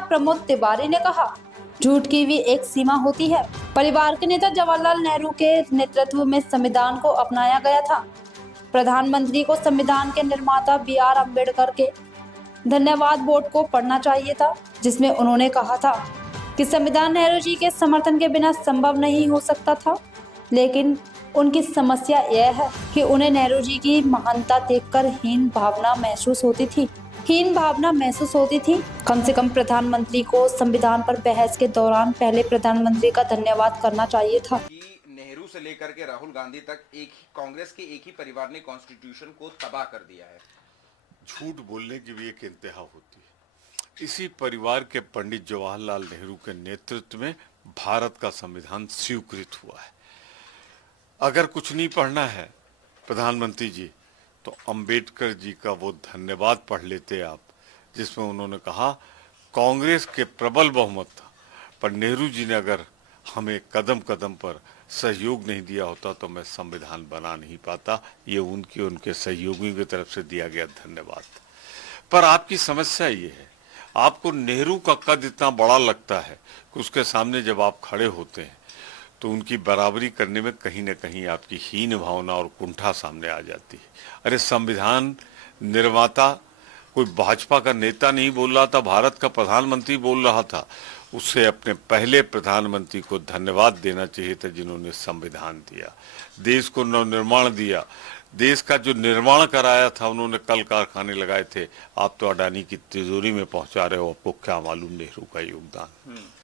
प्रमोद तिवारी ने कहा, झूठ की भी एक सीमा होती है। परिवार के नेता जवाहरलाल नेहरू के नेतृत्व में संविधान को अपनाया गया था। प्रधानमंत्री को संविधान के निर्माता B.R. अम्बेडकर के धन्यवाद बोर्ड को पढ़ना चाहिए था, जिसमें उन्होंने कहा था कि संविधान नेहरू जी के समर्थन के बिना संभव नहीं हो सकता था। लेकिन उनकी समस्या यह है कि उन्हें नेहरू जी की महानता देखकर हीन भावना महसूस होती थी। कम से कम प्रधानमंत्री को संविधान पर बहस के दौरान पहले प्रधानमंत्री का धन्यवाद करना चाहिए था। नेहरू से लेकर के राहुल गांधी तक कांग्रेस के एक ही परिवार ने कॉन्स्टिट्यूशन को तबाह कर दिया है। झूठ बोलने की भी एक इंतहा होती है। इसी परिवार के पंडित जवाहरलाल नेहरू के नेतृत्व में भारत का संविधान स्वीकृत हुआ है। अगर कुछ नहीं पढ़ना है प्रधानमंत्री जी, तो अंबेडकर जी का वो धन्यवाद पढ़ लेते आप, जिसमें उन्होंने कहा कांग्रेस के प्रबल बहुमत था, पर नेहरू जी ने अगर हमें कदम कदम पर सहयोग नहीं दिया होता तो मैं संविधान बना नहीं पाता। ये उनके सहयोगियों की तरफ से दिया गया धन्यवाद। पर आपकी समस्या ये है, आपको नेहरू का कद इतना बड़ा लगता है कि उसके सामने जब आप खड़े होते हैं तो उनकी बराबरी करने में कहीं न कहीं आपकी हीन भावना और कुंठा सामने आ जाती है। अरे संविधान निर्माता कोई भाजपा का नेता नहीं बोल रहा था, भारत का प्रधानमंत्री बोल रहा था। उससे अपने पहले प्रधानमंत्री को धन्यवाद देना चाहिए था, जिन्होंने संविधान दिया, देश को नवनिर्माण दिया, देश का जो निर्माण कराया था। उन्होंने कल कारखाने लगाए थे, आप तो अडानी की तिजोरी में पहुंचा रहे हो। आपको क्या मालूम नेहरू का योगदान।